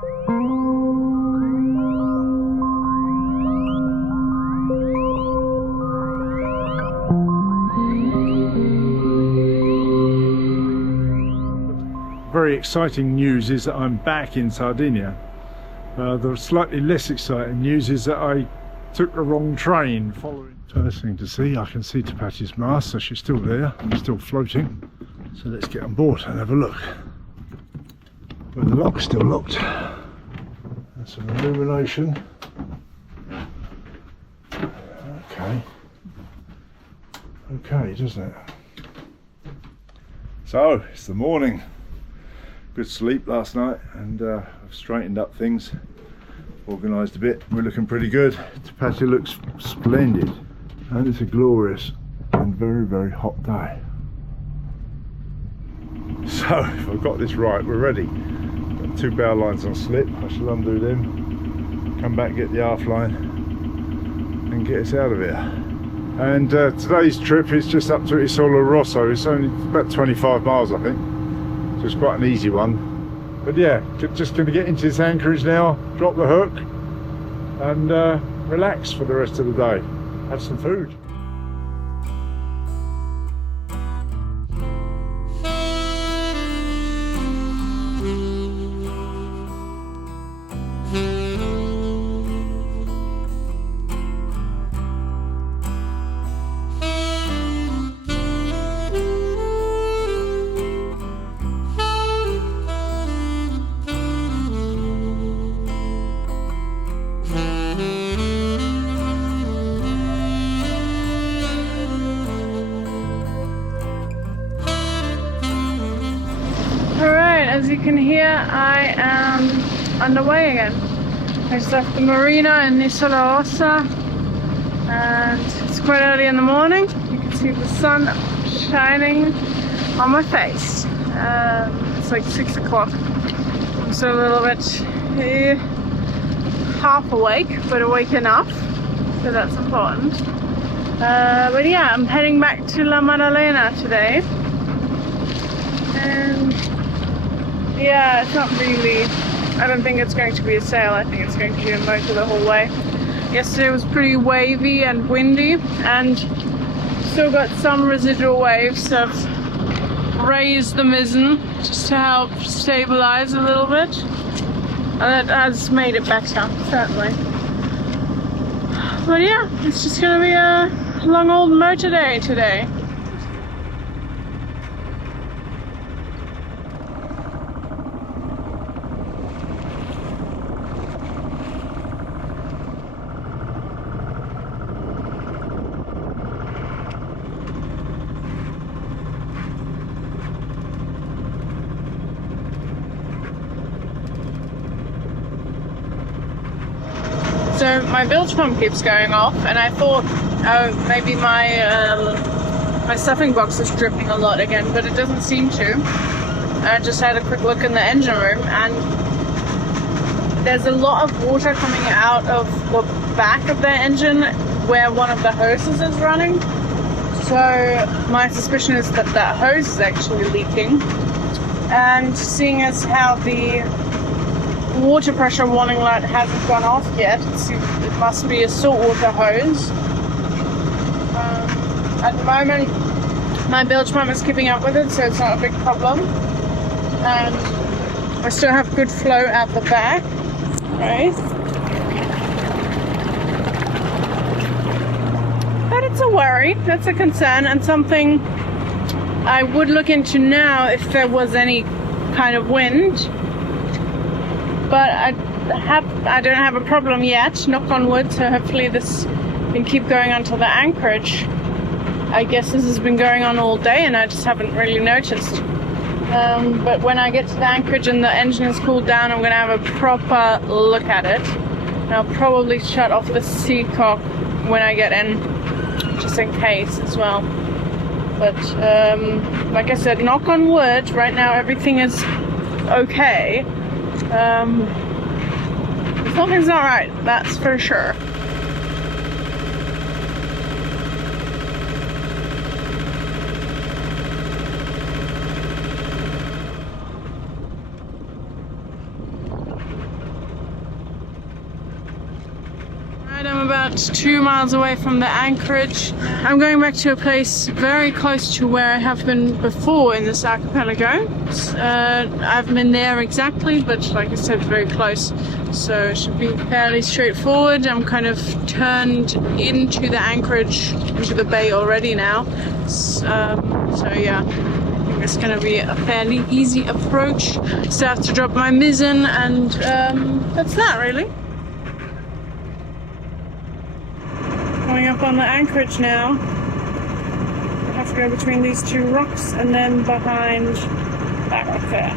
Very exciting news is that I'm back in Sardinia. The slightly less exciting news is that I took the wrong train following. First thing to see, I can see Tapatya's mast, so she's still there, still floating. So let's get on board and have a look. But the lock's still locked. That's some illumination. Okay, doesn't it? So, it's the morning. Good sleep last night, and I've straightened up things, organised a bit. We're looking pretty good. Tapatya looks splendid, and it's a glorious and very, very hot day. So, if I've got this right, we're ready. Got 2 bow lines on slip. I shall undo them, come back, get the aft line, and get us out of here. And today's trip is just up to Isola Rosso. It's only about 25 miles, I think. So it's quite an easy one. But yeah, just going to get into this anchorage now, drop the hook, and relax for the rest of the day. Have some food. As you can hear, I am underway again. I just left the marina in Isola Rossa, and it's quite early in the morning. You can see the sun shining on my face. It's like 6 o'clock. I'm still a little bit half awake, but awake enough, so that's important. But yeah, I'm heading back to La Maddalena today. And yeah, it's not really, I don't think it's going to be a sail. I think it's going to be a motor the whole way. Yesterday was pretty wavy and windy, and still got some residual waves, so I've raised the mizzen just to help stabilize a little bit, and that has made it better, certainly. But yeah, it's just going to be a long old motor day today. So my bilge pump keeps going off, and I thought, oh, maybe my stuffing box is dripping a lot again, but it doesn't seem to. I just had a quick look in the engine room, and there's a lot of water coming out of the back of the engine where one of the hoses is running. So my suspicion is that that hose is actually leaking, and seeing as how the water pressure warning light hasn't gone off yet, it must be a saltwater hose. At the moment my bilge pump is keeping up with it, so it's not a big problem, and I still have good flow out the back, right? But it's a worry, that's a concern, and something I would look into now if there was any kind of wind. But I don't have a problem yet, knock on wood, so hopefully this can keep going until the anchorage. I guess this has been going on all day and I just haven't really noticed. But when I get to the anchorage and the engine is cooled down, I'm going to have a proper look at it. And I'll probably shut off the seacock when I get in, just in case as well. But like I said, knock on wood, right now everything is okay. Something's not right, that's for sure. I'm about 2 miles away from the anchorage. I'm going back to a place very close to where I have been before in this archipelago. I haven't been there exactly, but like I said, very close. So it should be fairly straightforward. I'm kind of turned into the anchorage, into the bay already now. So yeah, I think it's going to be a fairly easy approach. Still have to drop my mizzen, and that's that really. Going up on the anchorage now. I have to go between these two rocks and then behind that rock there.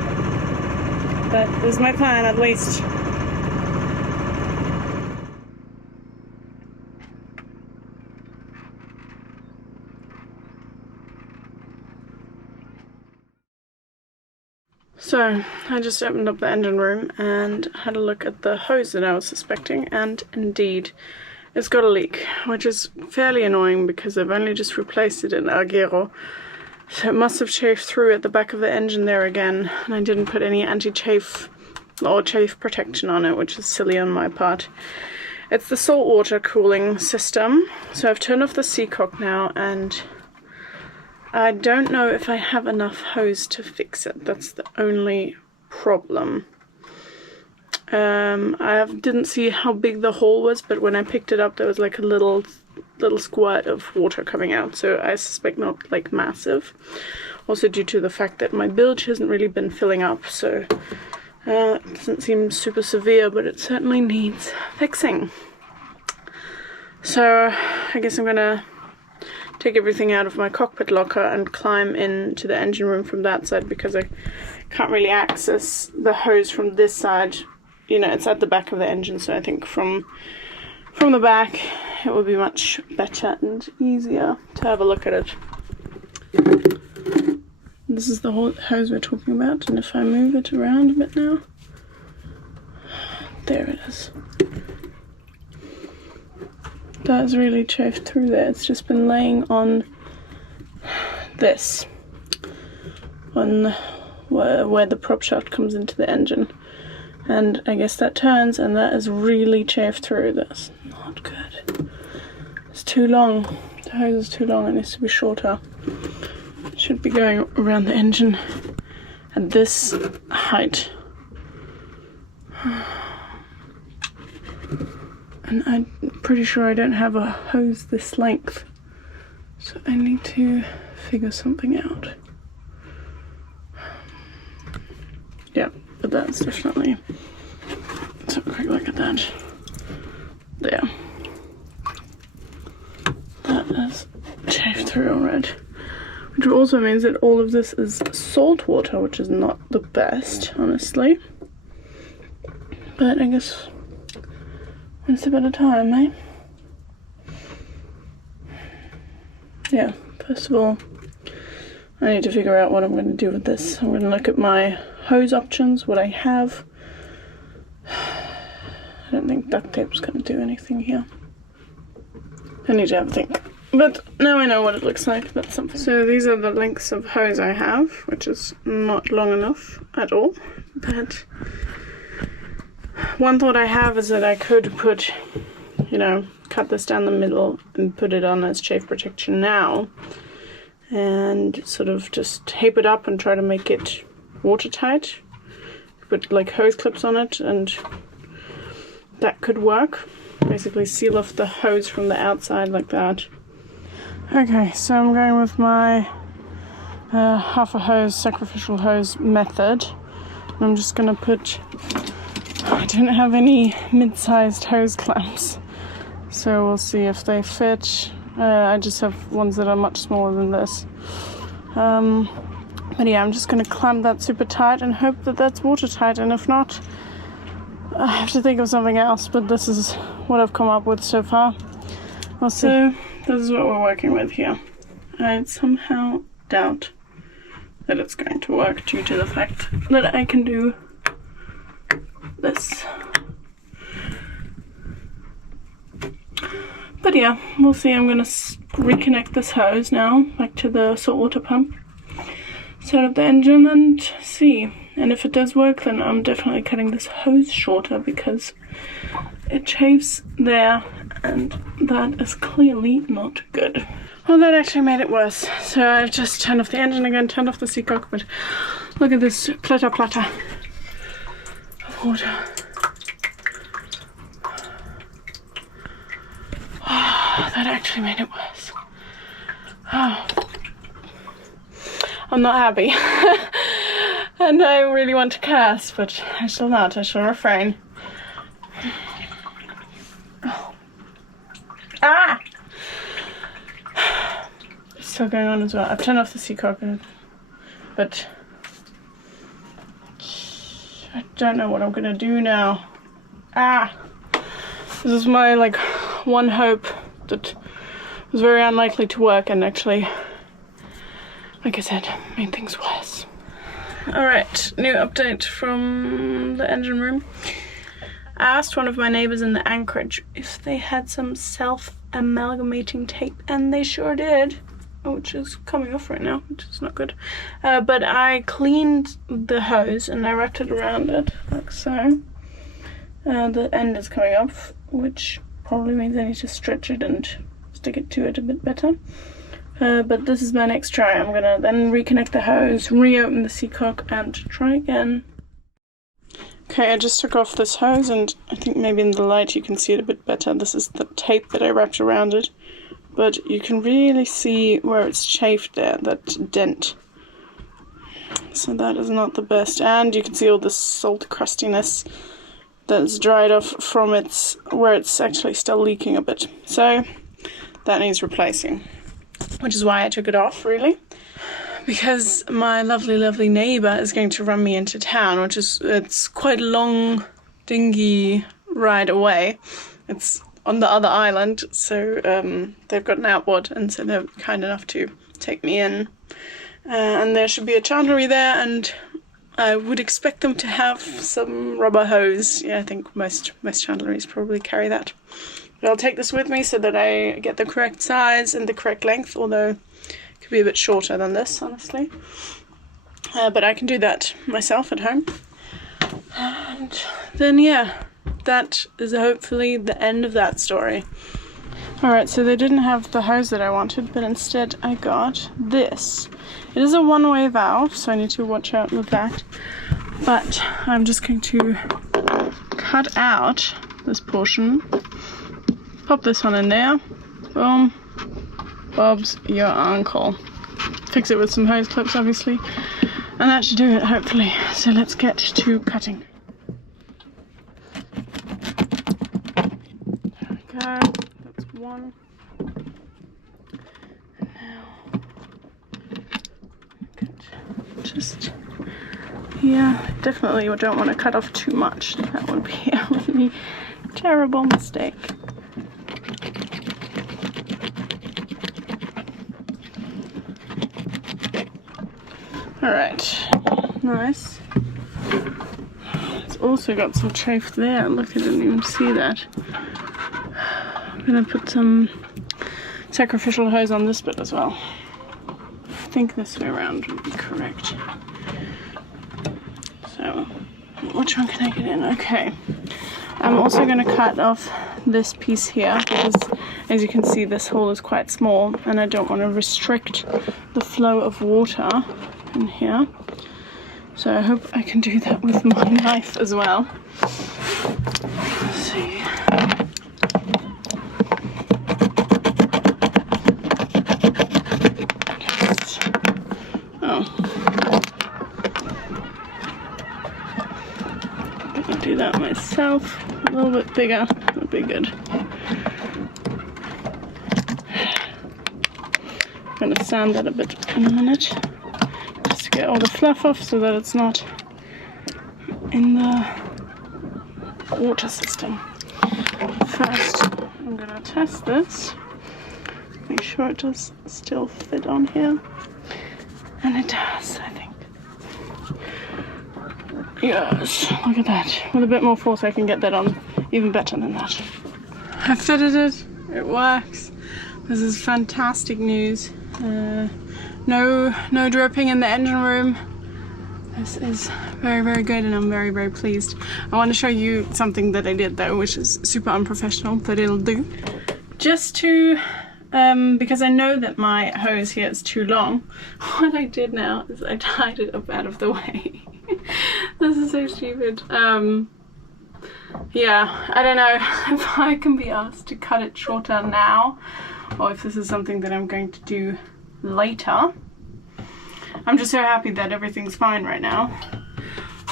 That is my plan, at least. So, I just opened up the engine room and had a look at the hose that I was suspecting, and indeed, it's got a leak, which is fairly annoying because I've only just replaced it in Agero. So it must have chafed through at the back of the engine there again, and I didn't put any anti-chafe or chafe protection on it, which is silly on my part. It's the saltwater cooling system. So I've turned off the seacock now, and I don't know if I have enough hose to fix it. That's the only problem. I didn't see how big the hole was, but when I picked it up there was like a little squirt of water coming out, so I suspect not like massive. Also due to the fact that my bilge hasn't really been filling up, so it doesn't seem super severe, but it certainly needs fixing. So I guess I'm gonna take everything out of my cockpit locker and climb into the engine room from that side, because I can't really access the hose from this side. You know, it's at the back of the engine, so I think from the back it would be much better and easier to have a look at it. This is the hose we're talking about, and if I move it around a bit now, there it is. That's really chafed through there. It's just been laying on this, on where the prop shaft comes into the engine. And I guess that turns, and that is really chafed through. That's not good. It's too long. The hose is too long. It needs to be shorter. It should be going around the engine at this height. And I'm pretty sure I don't have a hose this length. So I need to figure something out. Yeah. But that's definitely, let's have a quick look at that. There. That is chafed through already. Which also means that all of this is salt water, which is not the best, honestly. But I guess one step at a time, eh? Yeah, first of all, I need to figure out what I'm going to do with this. I'm going to look at my hose options, what I have. I don't think duct tape's going to do anything here. I need to have a think. But now I know what it looks like. That's something. So these are the lengths of hose I have, which is not long enough at all. But one thought I have is that I could put, you know, cut this down the middle and put it on as chafe protection now. And sort of just tape it up and try to make it watertight. Put like hose clips on it, and that could work. Basically seal off the hose from the outside like that. Okay, so I'm going with my half a hose, sacrificial hose method. I'm just gonna put, I don't have any mid-sized hose clamps, so we'll see if they fit. I just have ones that are much smaller than this. But yeah, I'm just going to clamp that super tight and hope that that's watertight, and if not, I have to think of something else, but this is what I've come up with so far. We'll see. So, this is what we're working with here. I somehow doubt that it's going to work due to the fact that I can do this. But yeah, we'll see. I'm going to reconnect this hose now back to the saltwater pump, start up the engine and see. And if it does work, then I'm definitely cutting this hose shorter because it chafes there and that is clearly not good. Well, that actually made it worse. So I just turned off the engine again, turned off the seacock, but look at this platter of water. Oh, that actually made it worse. Oh. I'm not happy. And I really want to curse, but I shall not. I shall refrain. Oh. Ah! It's still going on as well. I've turned off the seacock, but I don't know what I'm gonna do now. Ah! This is my like one hope that was very unlikely to work, and actually, like I said, made things worse. Alright, new update from the engine room. I asked one of my neighbours in the anchorage if they had some self-amalgamating tape, and they sure did, which is coming off right now, which is not good. But I cleaned the hose and I wrapped it around it, like so. The end is coming off, which probably means I need to stretch it and stick it to it a bit better. But this is my next try. I'm gonna then reconnect the hose, reopen the seacock, and try again. Okay, I just took off this hose, and I think maybe in the light you can see it a bit better. This is the tape that I wrapped around it, but you can really see where it's chafed there, that dent. So that is not the best, and you can see all the salt crustiness that's dried off from where it's actually still leaking a bit. So that needs replacing. Which is why I took it off, really, because my lovely neighbour is going to run me into town, it's quite a long, dingy ride away. It's on the other island, so they've got an outboard, and so they're kind enough to take me in. And there should be a chandlery there, and I would expect them to have some rubber hose. Yeah, I think most chandleries probably carry that. But I'll take this with me so that I get the correct size and the correct length, although it could be a bit shorter than this, honestly. But I can do that myself at home. And then, yeah, that is hopefully the end of that story. Alright, so they didn't have the hose that I wanted, but instead I got this. It is a one-way valve, so I need to watch out with that. But I'm just going to cut out this portion. Pop this one in there. Boom. Bob's your uncle. Fix it with some hose clips, obviously. And that should do it, hopefully. So let's get to cutting. There we go. That's one. And now, just, yeah, definitely we don't want to cut off too much. That would be a terrible mistake. Alright, nice. It's also got some chafe there. Look, I didn't even see that. I'm gonna put some sacrificial hose on this bit as well. I think this way around would be correct. So, which one can I get in? Okay. I'm also going to cut off this piece here because, as you can see, this hole is quite small and I don't want to restrict the flow of water in here. So I hope I can do that with my knife as well. Let's see. I'm gonna do that myself. A little bit bigger would be good. I'm gonna sand that a bit in a minute, just to get all the fluff off so that it's not in the water system. First, I'm gonna test this, make sure it does still fit on here, and it does, I think. Yes, look at that. With a bit more force I can get that on even better than that. I fitted it, it works. This is fantastic news. No dripping in the engine room. This is very, very good, and I'm very, very pleased. I want to show you something that I did though, which is super unprofessional, but it'll do. Just to, because I know that my hose here is too long, what I did now is I tied it up out of the way. This is so stupid. Yeah, I don't know if I can be asked to cut it shorter now, or if this is something that I'm going to do later. I'm just so happy that everything's fine right now.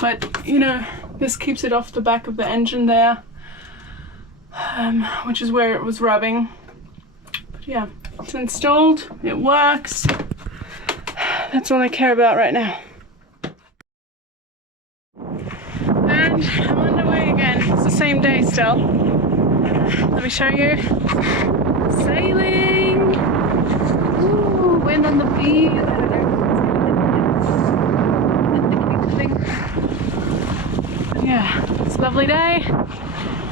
But, you know, this keeps it off the back of the engine there, which is where it was rubbing. But yeah, it's installed, it works. That's all I care about right now. And I'm on the way again. It's the same day still. Let me show you. Sailing! Ooh, wind on the beach. Yeah, it's a lovely day.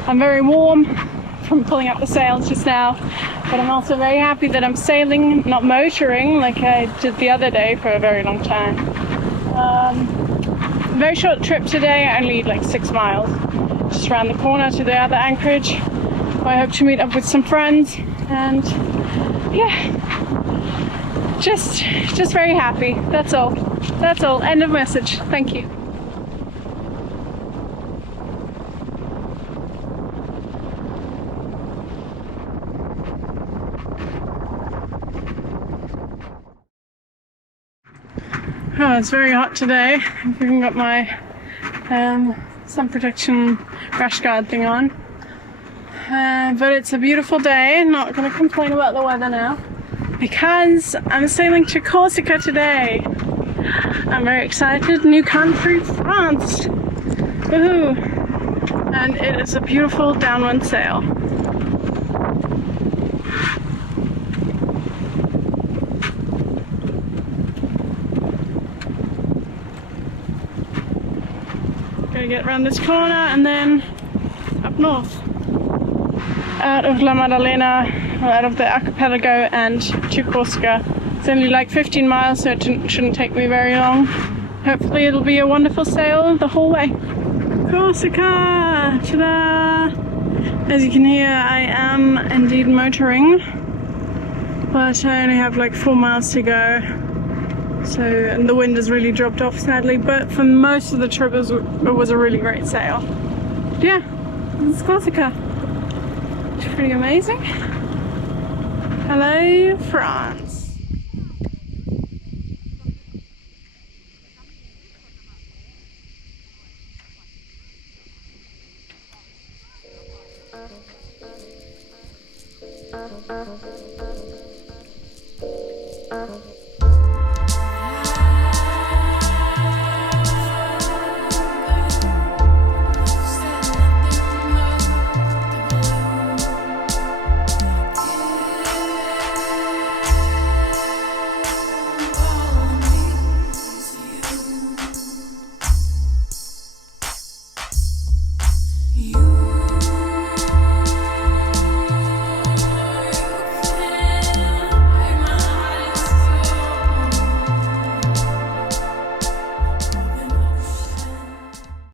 I'm very warm from pulling up the sails just now, but I'm also very happy that I'm sailing, not motoring like I did the other day for a very long time. Very short trip today, only like 6 miles, just around the corner to the other anchorage. I hope to meet up with some friends, and yeah, just very happy. That's all. That's all. End of message. Thank you. Oh, it's very hot today. I've even got my sun protection rash guard thing on. But it's a beautiful day. I'm not going to complain about the weather now, because I'm sailing to Corsica today. I'm very excited. New country, France. Woohoo! And it is a beautiful downwind sail. Gonna get around this corner and then up north. Out of La Maddalena, out of the archipelago, and to Corsica. It's only like 15 miles, so it shouldn't take me very long. Hopefully it'll be a wonderful sail the whole way. Corsica! Ta-da! As you can hear, I am indeed motoring, but I only have like 4 miles to go. So, and the wind has really dropped off sadly, but for most of the trip it was a really great sail. Yeah, this is Corsica. It's pretty amazing. Hello, France.